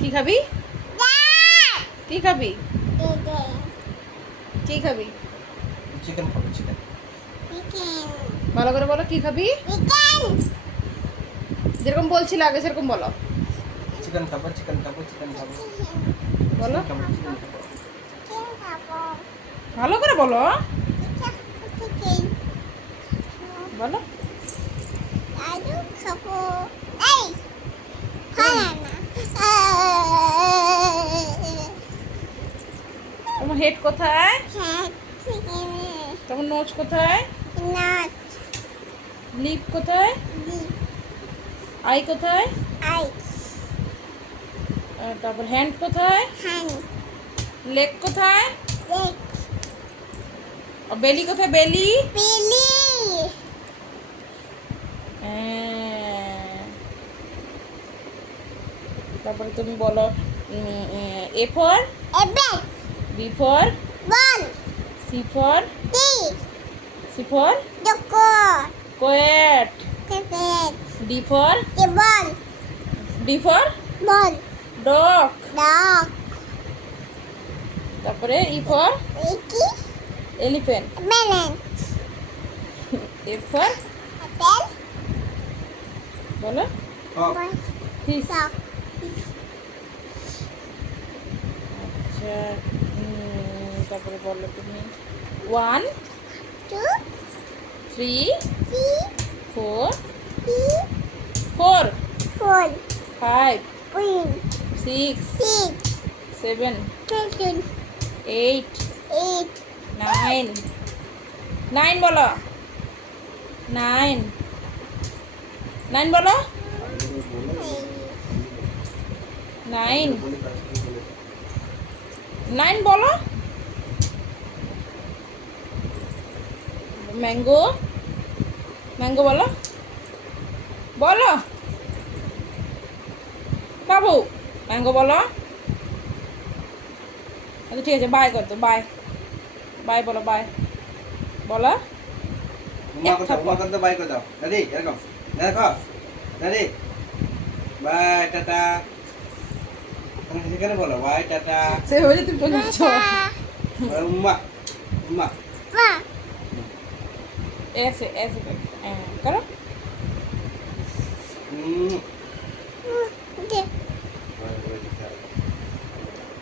কি খাবি? কি খাবি? কি খাবি? চিকেন খাবো, চিকেন। ভালো করে বলো, কি খাবি? যেরকম বলছিলে আগে সেরকম বলো। চিকেন খাবো, চিকেন খাবো, চিকেন খাবো, বলো, চিকেন খাবো, চিকেন খাবো। ভালো করে বলো। বলো, তোমার হেড কোথায়? তোমার নোজ কোথায়? লিপ কোথায়? আই কোথায়? তারপর হ্যান্ড কোথায়? লেগ কোথায়? বেলি কোথায়? বেলি। তারপরে তুমি বলো, A for, B for, C for, coyote, D for, dog. তারপরে E for elephant, F for বলো ফিশ। আচ্ছা, তারপরে বলো তুমি 1 3 4 5 6 7 8 9 9 বলো, 9 বলো, 9 বলো। ম্যাঙ্গো বলো, বলো বাবু, ম্যাঙ্গো বলো। আচ্ছা ঠিক আছে, বাই করতো, বাই বলো, বাই বলো। উমা করতে বাই করে দাও। রেডি, এরকম দেখো, রেডি, বাই টাটা। সেখানে বলো বাই টাটা। সে হয়েছে, তুমি চলে যাচ্ছ। উম্মা উম্মা। ऐसे करो।